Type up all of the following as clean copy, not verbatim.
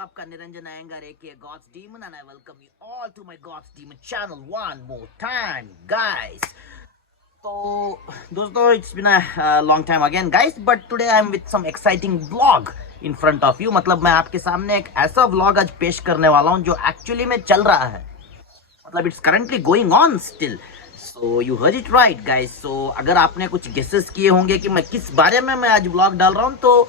आपका निरंजन अयंगर के gods demon and I welcome you all to my gods demon channel one more time guys. तो दोस्तों it's been a long time again guys, but today I am with some exciting vlog in front of you. मतलब मैं आपके सामने एक ऐसा vlog आज पेश करने वाला हूँ जो एक्चुअली में चल रहा है, मतलब it's currently going on still. So you heard it right guys. So अगर आपने कुछ गेसेस किए होंगे कि मैं किस बारे में मैं आज व्लॉग डाल रहा हूँ, तो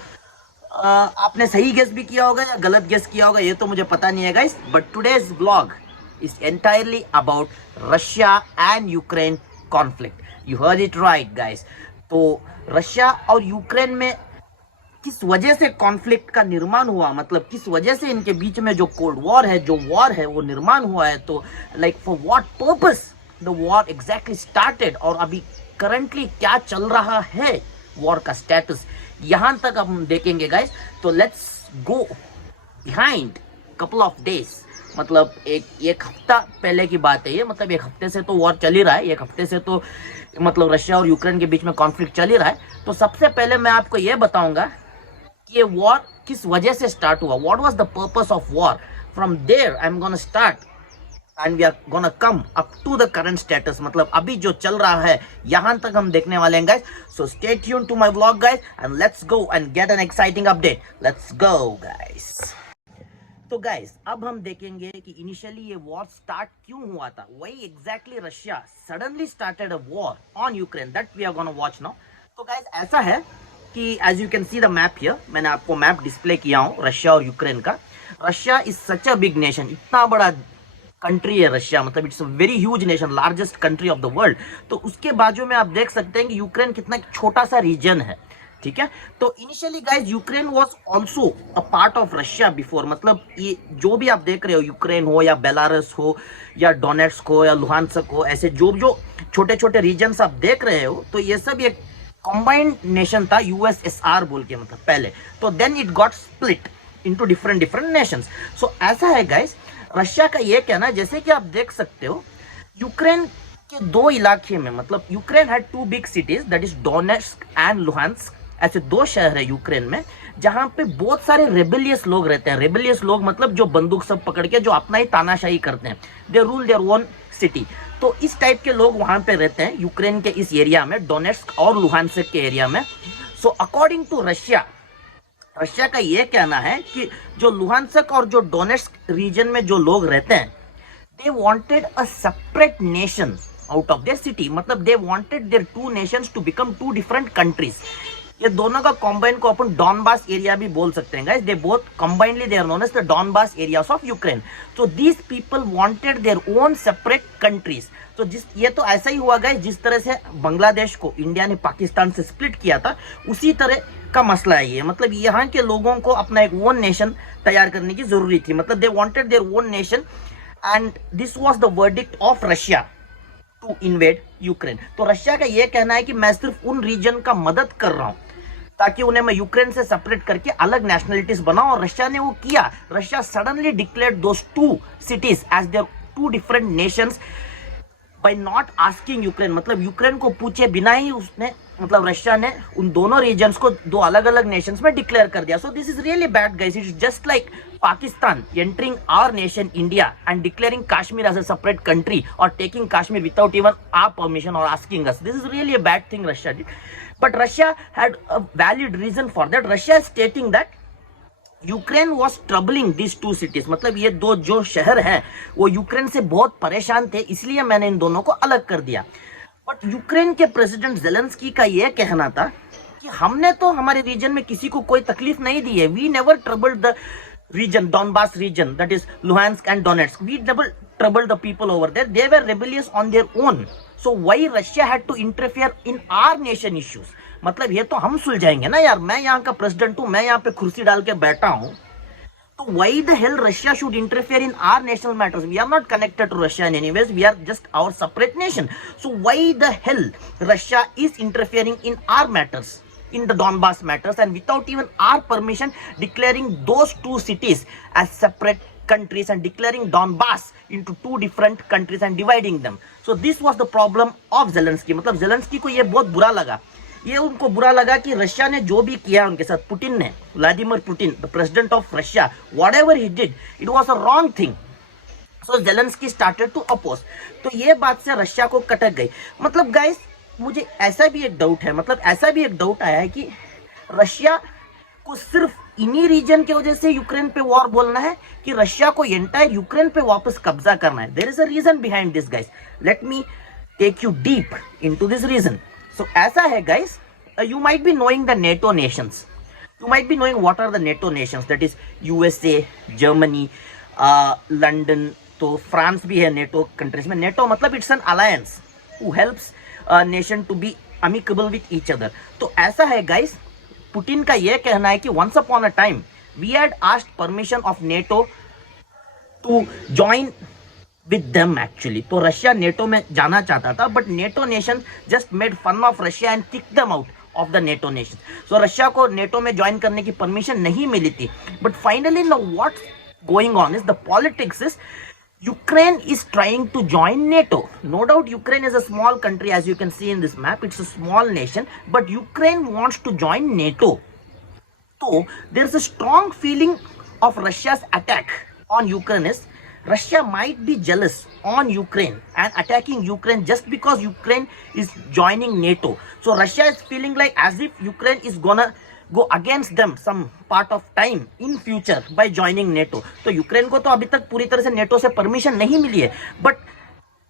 आपने सही गेस भी किया होगा या गलत गेस किया होगा, ये तो मुझे पता नहीं है guys. But today's vlog is entirely about Russia and Ukraine conflict. You heard it right guys. तो रशिया और यूक्रेन में किस वजह से कॉन्फ्लिक्ट का निर्माण हुआ, मतलब किस वजह से इनके बीच में जो कोल्ड वॉर है, जो वॉर है वो निर्माण हुआ है, तो like for what purpose the war exactly started, और अभी करंटली क्या चल रहा है वॉर का स्टेटस, यहां तक हम देखेंगे गाइस। तो let's go behind couple of days, मतलब एक हफ्ता पहले की बात है ये। मतलब एक हफ्ते से तो वॉर चल ही रहा है, एक हफ्ते से तो मतलब रशिया और यूक्रेन के बीच में कॉन्फ्लिक्ट चल ही रहा है। तो सबसे पहले मैं आपको ये बताऊंगा कि ये वॉर किस वजह से स्टार्ट हुआ, what was the purpose of war. From there I am gonna start and we are gonna come up to the current status, मतलब अभी जो चल रहा है यहां तक हम देखने वाले हैं guys. So stay tune to my vlog guys and let's go and get an exciting update. Let's go guys. तो गाइस अब हम देखेंगे कि इनिशियली ये वॉर स्टार्ट क्यों हुआ था, वही exactly Russia suddenly started a war on Ukraine, that we are gonna watch now. तो गाइस ऐसा है कि as you can see the map here, मैंने आपको मैप डिस्प्ले किया हूं रशिया और यूक्रेन का। Russia is such a big nation, इतना बड़ा कंट्री है रशिया, मतलब it's a very huge nation, largest country of the world. तो उसके बाजू में आप देख सकते हैं कि यूक्रेन कितना छोटा सा रीजन है, ठीक है। तो initially guys Ukraine was also a part of Russia before, मतलब ये जो भी आप देख रहे हो, यूक्रेन हो या बेलारस हो या डोनेट्स्क हो या लुहानस्क हो, ऐसे जो जो छोटे छोटे रीजन्स आप देख रहे हो, तो ये सब एक कंबाइंड नेशन था, यूएसएसआर बोल के, मतलब पहले। तो then it got split into different different nations. So ऐसा है गाइस, रशिया का ये कहना है, जैसे कि आप देख सकते हो यूक्रेन के दो इलाके में, मतलब Ukraine had two big cities, that is Donetsk and Luhansk. ऐसे दो शहर है यूक्रेन में जहां पे बहुत सारे रेबेलियस लोग रहते हैं। रेबेलियस लोग मतलब जो बंदूक सब पकड़ के जो अपना ही तानाशाही करते हैं, दे रूल देयर ओन सिटी। तो इस टाइप के लोग वहां पे रहते हैं यूक्रेन के इस एरिया में, डोनेट्स्क और लुहानस्क के एरिया में। So according to Russia, Russia का यह कहना है कि जो लुहानस्क और जो डोनेट्स्क रीजन में जो लोग रहते हैं, they wanted a separate nation out of their city, मतलब they wanted their two nations to become two different countries. ये दोनों का कॉम्बाइन को अपन डॉनबास एरिया भी बोल सकते हैं guys. They both combinely they are known as the Donbas areas of Ukraine. So these people wanted their own separate countries. तो ये तो ऐसा ही हुआ गाइस, जिस तरह से बांग्लादेश को इंडिया ने पाकिस्तान से स्प्लिट किया था, उसी तरह का मसला है ये। मतलब यहाँ के लोगों को अपना एक ओन नेशन तैयार करने की जरूरी थी, मतलब they wanted their own nation and this was the verdict of Russia to invade Ukraine. तो रशिया का यह कहना है कि मैं सिर्फ उन रीजन का मदद कर रहा हूं ताकि उन्हें मैं यूक्रेन से सेपरेट करके अलग नेशनलिटीज बनाऊं, और रशिया ने वो किया। Russia suddenly declared those two cities as their two different nations by not asking Ukraine, मतलब यूक्रेन को पूछे बिना ही उसने, मतलब रशिया ने उन दोनों रीजन्स को दो अलग अलग नेशंस में डिक्लेयर कर दिया। So this is really bad guys, it's just like Pakistan entering our nation India and declaring Kashmir as a separate country और taking Kashmir without even our permission और asking us. This is really a bad thing Russia did, but Russia had a valid reason for that. Russia is stating that Ukraine was troubling this two cities, मतलब ये दो जो शहर हैं वो Ukraine से बहुत परेशान थे, इसलिए मैंने इन दोनों को अलग कर दिया। बट यूक्रेन के प्रेसिडेंट जेलेंस्की का यह कहना था कि हमने तो हमारे रीजन में किसी को कोई तकलीफ नहीं दी है, we never troubled the region, Donbas region, that is Luhansk and Donetsk. We never troubled the people over there. They were rebellious on their own. So why Russia had to interfere in our nation issues? मतलब ये तो हम सुलझाएंगे ना यार, मैं यहाँ का president हूँ, मैं यहाँ पे कुर्सी डाल के बैठा हूँ, तो why the hell Russia should interfere in our national matters? We are not connected to Russia in any ways. We are just our separate nation. So why the hell Russia is interfering in our matters, in the Donbas matters, and without even our permission declaring those two cities as separate countries and declaring Donbas into two different countries and dividing them. So this was the problem of Zelensky. मतलब Zelensky को ये बहुत बुरा लगा ये उनको बुरा लगा कि रशिया ने जो भी किया उनके साथ, पुतिन ने, Vladimir Putin, the president of Russia, whatever he did, it was a wrong thing. So Zelensky started to oppose. तो ये बात से रशिया को कटक गई। मतलब गाइस, मुझे ऐसा भी एक डाउट है, मतलब ऐसा भी एक डाउट आया है कि रशिया को सिर्फ इन्हीं रीजन की वजह से यूक्रेन पे वॉर बोलना है कि रशिया को एंटायर यूक्रेन पे वापस कब्जा करना है। There is a reason behind this guys. Let me take you deep into this reason. So ऐसा है guys, you might be knowing the NATO nations, you might be knowing what are the NATO nations, that is USA, Germany, London, तो France भी है NATO countries में। NATO मतलब it's an alliance who helps nation to be amicable with each other. तो ऐसा है guys, Putin का यह कहना है कि once upon a time we had asked permission of NATO to join with them actually. तो रशिया नेटो में जाना चाहता था, but NATO nation just made fun of Russia and kick them out of the NATO nation. So Russia को NATO में join करने की permission नहीं मिली थी। But finally now what's going on is the politics is Ukraine is trying to join NATO. No doubt Ukraine is a small country, as you can see in this map. It's a small nation, but Ukraine wants to join NATO. So there's a strong feeling of Russia's attack on Ukraine is Russia might be jealous on Ukraine and attacking Ukraine just because Ukraine is joining NATO. So Russia is feeling like as if Ukraine is gonna go against them some part of time in future by joining NATO. तो Ukraine को तो अभी तक पूरी तरह से NATO से permission नहीं मिली है, बट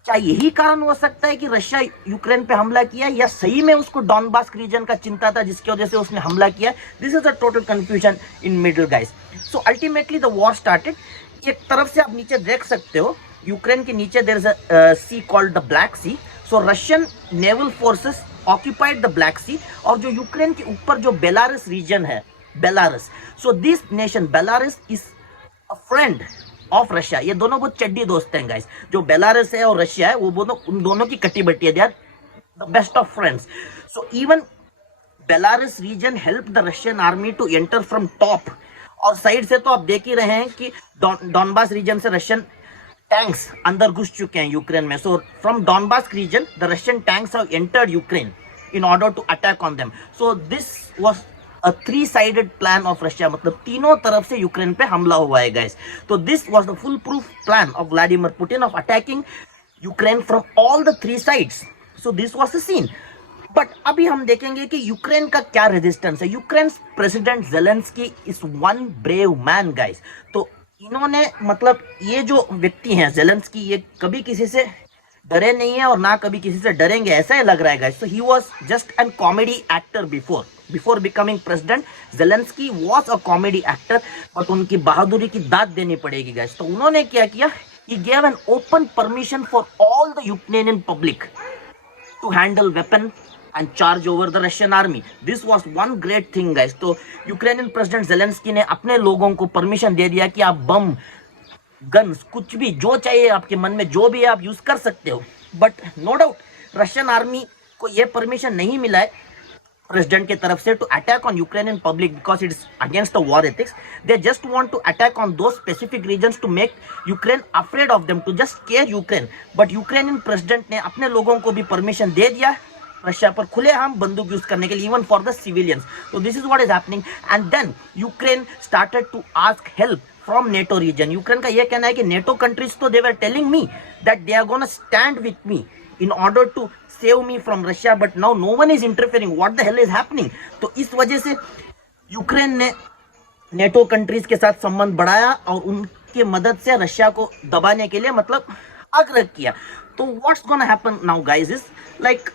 क्या यही कारण हो सकता है कि रशिया यूक्रेन पे हमला किया, या सही में उसको डॉनबास रीजन का चिंता था जिसकी वजह से उसने हमला किया? This is a total confusion in middle guys. So ultimately the war started. एक तरफ से आप नीचे देख सकते हो, यूक्रेन के नीचे there is a sea called the Black Sea. So Russian naval forces occupied the Black Sea, और जो यूक्रेन के ऊपर जो बेलारस रीजन है, Belarus, so this nation Belarus is a friend of Russia. ये दोनों बहुत चड्डी दोस्त हैं गाइस। जो बेलारस है और रशिया है, वो दोनों, उन दोनों की कट्टी बट्टी है, they are the best of friends. So even Belarus region help the Russian army to enter from top. और साइड से तो आप देख ही रहे हैं कि डॉनबास रीजन से रशियन टैंक्स अंदर घुस चुके हैं यूक्रेन में। So from Donbas region the Russian tanks have entered Ukraine in order to attack on them. So this was a 3-sided plan of Russia, मतलब तीनों तरफ से यूक्रेन पे हमला हुआ है गाइस। तो this was the full proof plan of Vladimir Putin of attacking Ukraine from all the 3 sides। So this was the scene. But अभी हम देखेंगे कि यूक्रेन का क्या रेजिस्टेंस है। Ukraine president Zelensky is one brave man guys. तो इन्होंने, मतलब ये जो व्यक्ति हैं जेलेंस्की, ये कभी किसी से डरे नहीं है और ना कभी किसी से डरेंगे, ऐसा ही लग रहा है guys. So he was just an comedy actor before becoming president. Zelensky was a comedy actor, but उनकी बहादुरी की दाद देनी पड़ेगी गाइस। तो उन्होंने क्या किया, he gave an open permission for all the Ukrainian public to handle weapon and charge over the Russian army. This was one great thing guys. तो यूक्रेनियन प्रेसिडेंट जेलेंस्की ने अपने लोगों को परमिशन दे दिया कि आप बम, गन्स, कुछ भी जो चाहिए आपके मन में जो भी है आप यूज कर सकते हो। But no doubt Russian army को यह परमिशन नहीं मिला है प्रेसिडेंट की तरफ से to attack on Ukrainian public because it's against the war ethics. They just want to attack on two specific regions to make Ukraine afraid of them, to just scare Ukraine. But Ukrainian president ने अपने लोगों को भी permission दे दिया Russia पर खुलेआम बंदूक use करने के लिए, इवन फॉर द सिविलियंस। तो this is what is happening and then Ukraine started to ask help from NATO region. Ukraine का यह कहना है कि नेटो कंट्रीज तो they were telling me that they are gonna stand with me in order to save me from Russia, but now no one is interfering. What the hell is happening? तो इस वजह से Ukraine ने NATO countries के साथ संबंध बढ़ाया और उनकी मदद से रशिया को दबाने के लिए, मतलब आग्रह किया। तो what's gonna happen now guys is like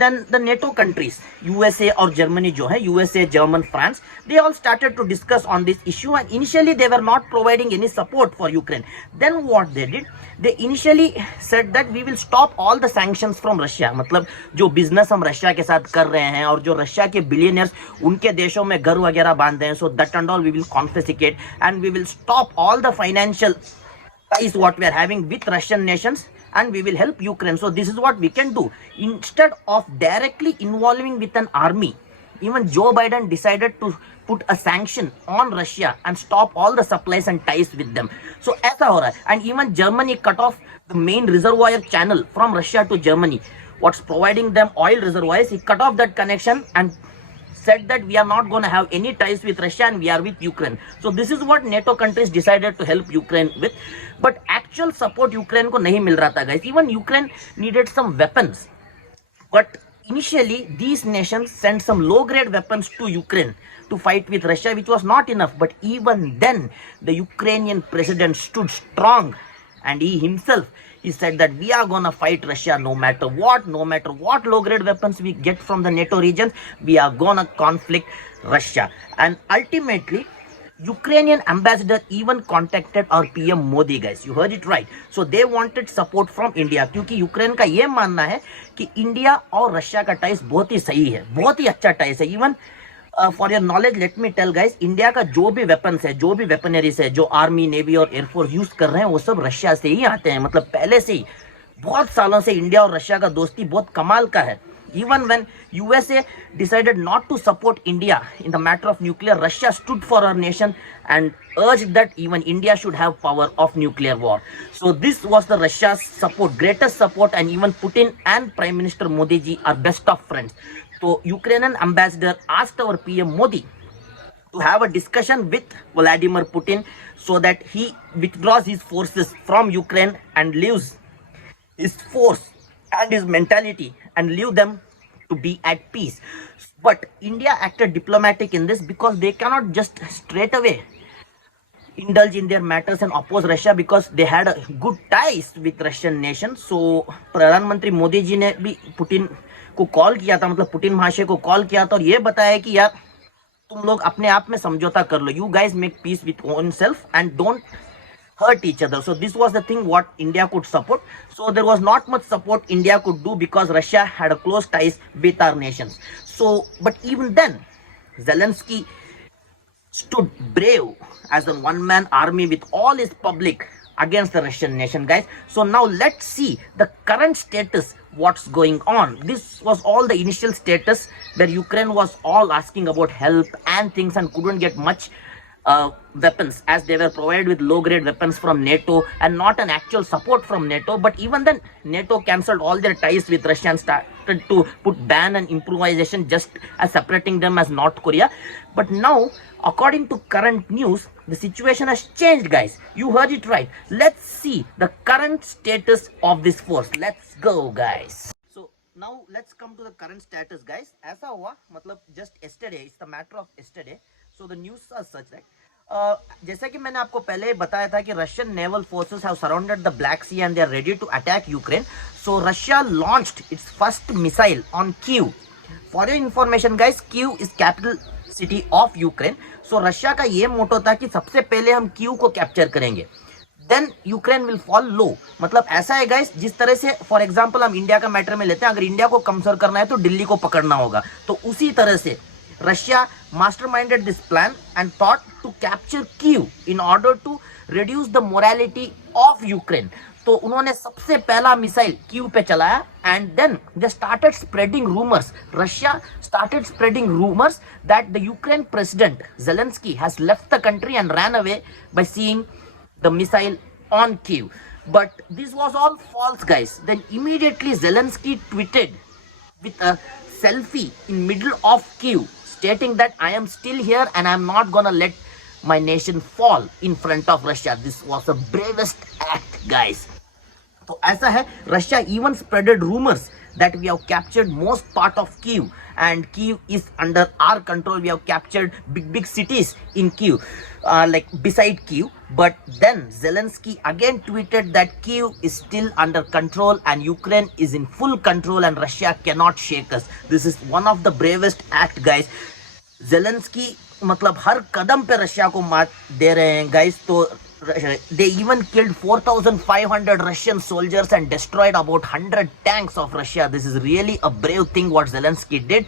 then the NATO countries, USA और Germany जो है, USA, German, France, they all started to discuss on this issue and initially they were not providing any support for Ukraine. Then what they did, they initially said that we will stop all the sanctions from Russia. मतलब जो business हम Russia के साथ कर रहे हैं और जो रशिया के बिलियनर्स उनके देशों में घर वगैरह बांध रहे हैं, so that and all we will confiscate and we will stop all the financial ties what we are having with Russian nations and we will help Ukraine. So this is what we can do. Instead of directly involving with an army, even Joe Biden decided to put a sanction on Russia and stop all the supplies and ties with them. So ऐसा हो रहा है. And even Germany cut off the main reservoir channel from Russia to Germany, what's providing them oil reservoirs, he cut off that connection and said that we are not going to have any ties with Russia and we are with Ukraine. So this is what NATO countries decided to help Ukraine with. But actual support Ukraine ko nahi mil raha tha, guys. Even Ukraine needed some weapons. But initially, these nations sent some low-grade weapons to Ukraine to fight with Russia, which was not enough. But even then, the Ukrainian president stood strong, and he himself, he said that we are gonna fight Russia no matter what low-grade weapons we get from the NATO regions, we are gonna conflict Russia. And ultimately, Ukrainian ambassador even contacted our PM Modi, guys. You heard it right. So they wanted support from India, क्योंकि Ukraine का ये मानना है कि India और Russia का टाइस बहुत ही सही है, बहुत ही अच्छा टाइस है. Even for your knowledge let me tell guys, India का जो भी वेपन्स है, जो भी वेपनरीज है, जो आर्मी, नेवी और एयरफोर्स यूज कर रहे हैं, वो सब रशिया से ही आते हैं. मतलब पहले से ही बहुत सालों से इंडिया और रशिया का दोस्ती बहुत कमाल का है. Even when USA decided not to support India in the matter of nuclear, Russia stood for our nation and urged that even India should have power of nuclear war. So this was the Russia's support, greatest support, and even Putin and Prime Minister Modi ji are best of friends. So Ukrainian ambassador asked our PM Modi to have a discussion with Vladimir Putin so that he withdraws his forces from Ukraine and leaves his force and his mentality and leave them to be at peace. But India acted diplomatic in this because they cannot just straight away indulge in their matters and oppose Russia because they had a good ties with Russian nation. So प्रधानमंत्री मोदी जी ने भी Putin को call किया था, मतलब Putin महाशय को call किया था और ये बताया कि यार तुम लोग अपने आप में समझौता कर लो, you guys make peace with own self and don't hurt each other. So this was the thing what India could support. So there was not much support India could do because Russia had a close ties with our nations. So but even then Zelensky stood brave as a one-man army with all his public against the Russian nation, guys. So now let's see the current status, what's going on. This was all the initial status where Ukraine was all asking about help and things and couldn't get much weapons as they were provided with low-grade weapons from NATO and not an actual support from NATO. But even then, NATO cancelled all their ties with Russia and started to put ban and improvisation just as separating them as North Korea. But now, according to current news, the situation has changed, guys. You heard it right. Let's see the current status of this force. Let's go, guys. So now let's come to the current status, guys. ऐसा हुआ, मतलब just yesterday, it's the matter of yesterday. So the news are such that जैसा कि मैंने आपको पहले बताया था कि Russian naval forces have surrounded the Black Sea and they are ready to attack Ukraine. So Russia launched its first missile on Kyiv. For your information guys, Kyiv is capital city of Ukraine. So Russia का ये मोटो था कि सबसे पहले हम Kyiv को capture करेंगे, then Ukraine will fall लो. मतलब ऐसा है गाइस, जिस तरह से फॉर एग्जांपल हम इंडिया का मैटर में लेते हैं, अगर इंडिया को कमजोर करना है तो दिल्ली को पकड़ना होगा. तो उसी तरह से Russia masterminded this plan and thought to capture Kyiv in order to reduce the morality of Ukraine. तो उन्होंने सबसे पहला मिसाइल कीव पे चलाया and then they started spreading rumors. Russia started spreading rumors that the Ukraine president Zelensky has left the country and ran away by seeing the missile on Kyiv. But this was all false, guys. Then immediately Zelensky tweeted with a selfie in middle of Kyiv, stating that I am still here and I am not gonna let my nation fall in front of Russia. This was the bravest act, guys. तो ऐसा है, Russia even spreaded rumors that we have captured most part of Kyiv and Kyiv is under our control. We have captured big cities in Kyiv, like beside Kyiv. But then Zelensky again tweeted that Kyiv is still under control and Ukraine is in full control and Russia cannot shake us. This is one of the bravest act, guys. Zelensky मतलब हर कदम पे Russia को मात दे रहे हैं, guys. तो they even killed 4,500 Russian soldiers and destroyed about 100 tanks of Russia. This is really a brave thing what Zelensky did.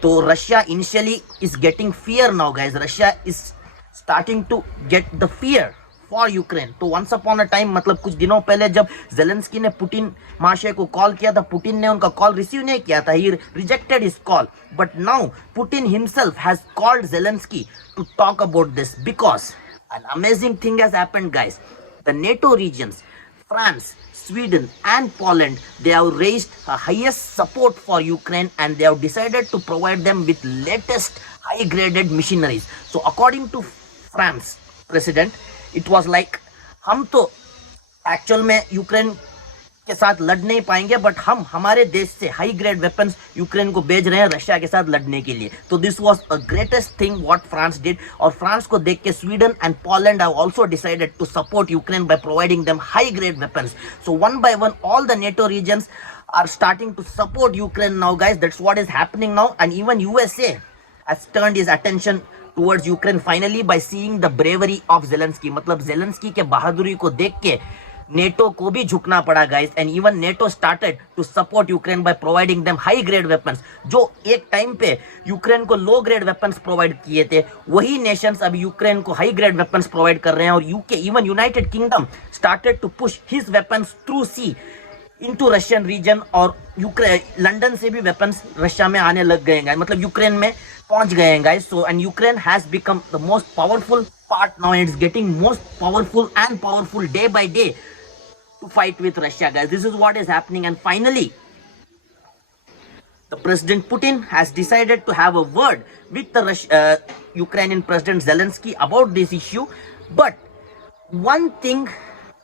So Russia initially is getting fear now, guys. Russia is starting to get the fear for Ukraine. तो once upon a time, मतलब कुछ दिनों पहले जब Zelensky ने Putin महाशय को call किया था, पुतिन ने उनका कॉल रिसीव नहीं किया था. He rejected his call. But now Putin himself has called Zelensky to talk about this because an amazing thing has happened, guys. The NATO regions France, Sweden and Poland, they have raised a highest support for Ukraine and they have decided to provide them with latest high graded machineries. So according to France president, it was like हम तो actual में Ukraine के साथ लड़ नहीं पाएंगे, but हम हमारे देश से हाई ग्रेड वेपन्स यूक्रेन को भेज रहे हैं रशिया के साथ लड़ने के लिए. तो this was a greatest thing what France did. और फ्रांस को देख के Sweden and Poland have also decided to support Ukraine by providing them high grade weapons. So one by one all the NATO regions are starting to support Ukraine now, guys. That's what is happening now. And even USA has turned his attention towards Ukraine finally by seeing the bravery of Zelensky. मतलब Zelensky के बहादुरी को देख के NATO को भी झुकना पड़ा, guys. And even NATO started to support Ukraine by providing them high grade weapons. जो एक टाइम पे यूक्रेन को लो ग्रेड वेपन्स प्रोवाइड किए थे, वही नेशंस अभी यूक्रेन को हाई ग्रेड वेपन्स प्रोवाइड कर रहे हैं. और UK, even United Kingdom started to push his weapons through sea into Russian region. और यूक्रेन, लंदन से भी वेपन्स रशिया में आने लग गए हैं, मतलब यूक्रेन में पहुंच गए हैं, guys. So and Ukraine has become the most powerful part now. It's getting most powerful and powerful day by day to fight with Russia, guys. This is what is happening. And finally, the President Putin has decided to have a word with the Ukrainian President Zelensky about this issue. But one thing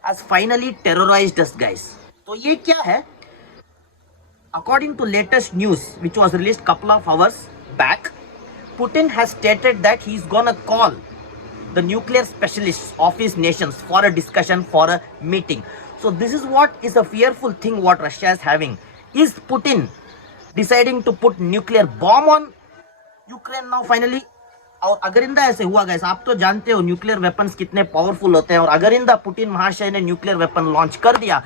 has finally terrorized us, guys. So ये क्या है? According to latest news which was released couple of hours back, Putin has stated that he's gonna call the nuclear specialists of his nations for a discussion, for a meeting. So this is what is a fearful thing what Russia is having. Is Putin deciding to put nuclear bomb on Ukraine now finally? और अगर इंदा ऐसे हुआ, guys, आप तो जानते हो nuclear weapons कितने पावरफुल होते हैं. और अगर इंदा पुतिन महाशय ने न्यूक्लियर वेपन लॉन्च कर दिया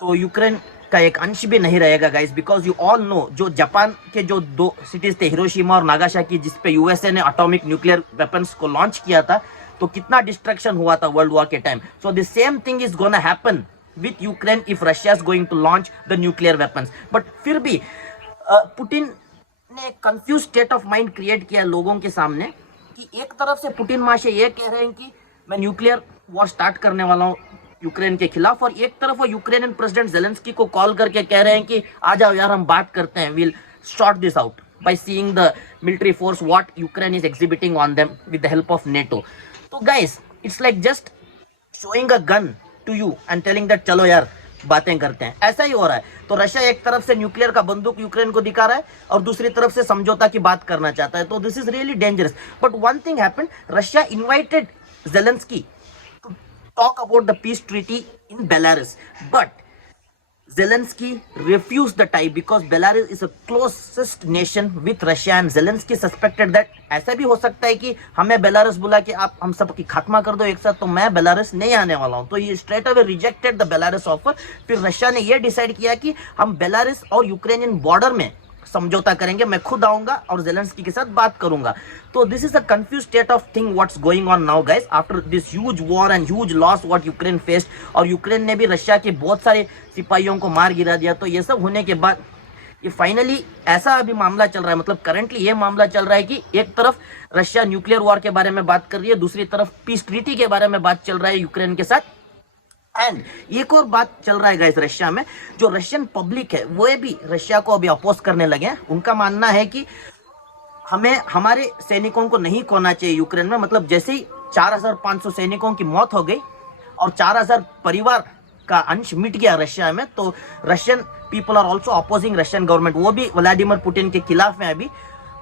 तो यूक्रेन का एक अंश भी नहीं रहेगा, guys. Because you all know, जो जापान के जो दो सिटीज थे हिरोशिमा और नागासाकी, जिसपे यूएसए ने एटॉमिक न्यूक्लियर वेपन्स को लॉन्च किया था, तो कितना डिस्ट्रक्शन हुआ था वर्ल्ड वॉर के time. So the same thing is gonna happen with Ukraine if Russia is going to launch the nuclear weapons. But फिर भी पुतिन ने एक confuse state of mind create किया लोगों के सामने कि एक तरफ से पुतिन महाशय ये कह रहे हैं कि मैं न्यूक्लियर वॉर स्टार्ट करने वाला हूँ यूक्रेन के खिलाफ, और एक तरफ वो यूक्रेनियन प्रेसिडेंट जेलेंस्की को कॉल करके कह रहे हैं कि आ जाओ यार, हम बात करते हैं, will sort this out by seeing the military force what Ukraine is exhibiting on them with the help of NATO. So guys, it's like just showing a gun to you and telling that चलो यार बातें करते हैं. ऐसा ही हो रहा है. तो रशिया एक तरफ से न्यूक्लियर का बंदूक यूक्रेन को दिखा रहा है और दूसरी तरफ से समझौता की बात करना चाहता है. तो this is really dangerous. But one thing happened, Russia invited Zelensky to talk about the peace treaty in Belarus, but Zelensky refused the tie because Belarus is a closest nation with Russia, and Zelensky suspected that ऐसा भी हो सकता है कि हमें Belarus बुला के आप हम सब की खात्मा कर दो एक साथ, तो मैं बेलारूस नहीं आने वाला हूं. तो ये straight away rejected the Belarus offer. फिर रशिया ने ये डिसाइड किया कि हम बेलारूस और यूक्रेनियन बॉर्डर में समझौता करेंगे, मैं खुद आऊंगा और जेलेंस्की के साथ बात करूंगा. तो this is a confuse state of thing what's going on now, guys, after this huge war and huge loss what Ukraine faced. और यूक्रेन ने भी रशिया के बहुत सारे सिपाहियों को मार गिरा दिया. तो ये सब होने के बाद ये फाइनली ऐसा अभी मामला चल रहा है, मतलब करंटली ये मामला चल रहा है कि एक तरफ रशिया न्यूक्लियर वॉर के बारे में बात कर रही है, दूसरी तरफ पीस ट्रीटी के बारे में बात चल रहा है यूक्रेन के साथ. एंड एक और बात चल रहा है, गाइस, रशिया में जो रशियन पब्लिक है वो भी रशिया को अभी अपोज करने लगे हैं. उनका मानना है कि हमें हमारे सैनिकों को नहीं खोना चाहिए यूक्रेन में. मतलब जैसे ही 4500 सैनिकों की मौत हो गई और 4000 परिवार का अंश मिट गया रशिया में, तो Russian people are also opposing Russian government. वो भी व्लादिमीर पुतिन के खिलाफ है अभी,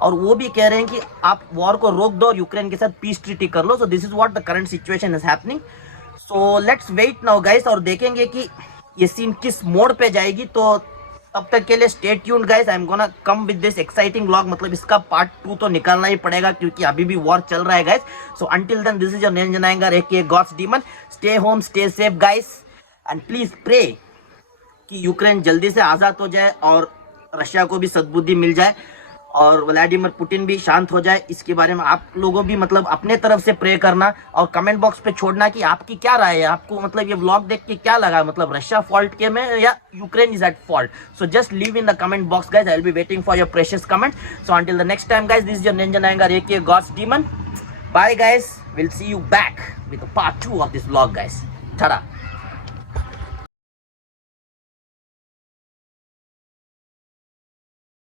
और वो भी कह रहे हैं कि आप वॉर को रोक दो और यूक्रेन के साथ पीस ट्रीटी कर लो. So this is what the current situation is happening. So let's wait now, guys, और देखेंगे कि ये सीन किस मोड पे जाएगी. तो तब तक के लिए stay tuned, guys. I am gonna come with this exciting vlog. मतलब इसका पार्ट 2 तो निकालना ही पड़ेगा क्योंकि अभी भी वॉर चल रहा है, guys. So until then, this is your Niranjan Iyengar aka God's Demon. Stay home, stay safe, guys, and please pray कि यूक्रेन जल्दी से आजाद हो जाए और रशिया को भी सद्बुद्धि मिल जाए और व्लादिमीर पुतिन भी शांत हो जाए. इसके बारे में आप लोगों भी मतलब अपने तरफ से प्रे करना और कमेंट बॉक्स पे छोड़ना कि आपकी क्या राय है, आपको मतलब ये व्लॉग देख के क्या लगा, मतलब रशिया फॉल्ट के में या Ukraine is at fault. So just leave in the comment box, guys. I will be waiting for your precious comment. So until the next time, guys, this is your Niranjan Iyengar aka God's Demon. Bye, guys. Will see you back with part 2 of this vlog, guys. Ta-da.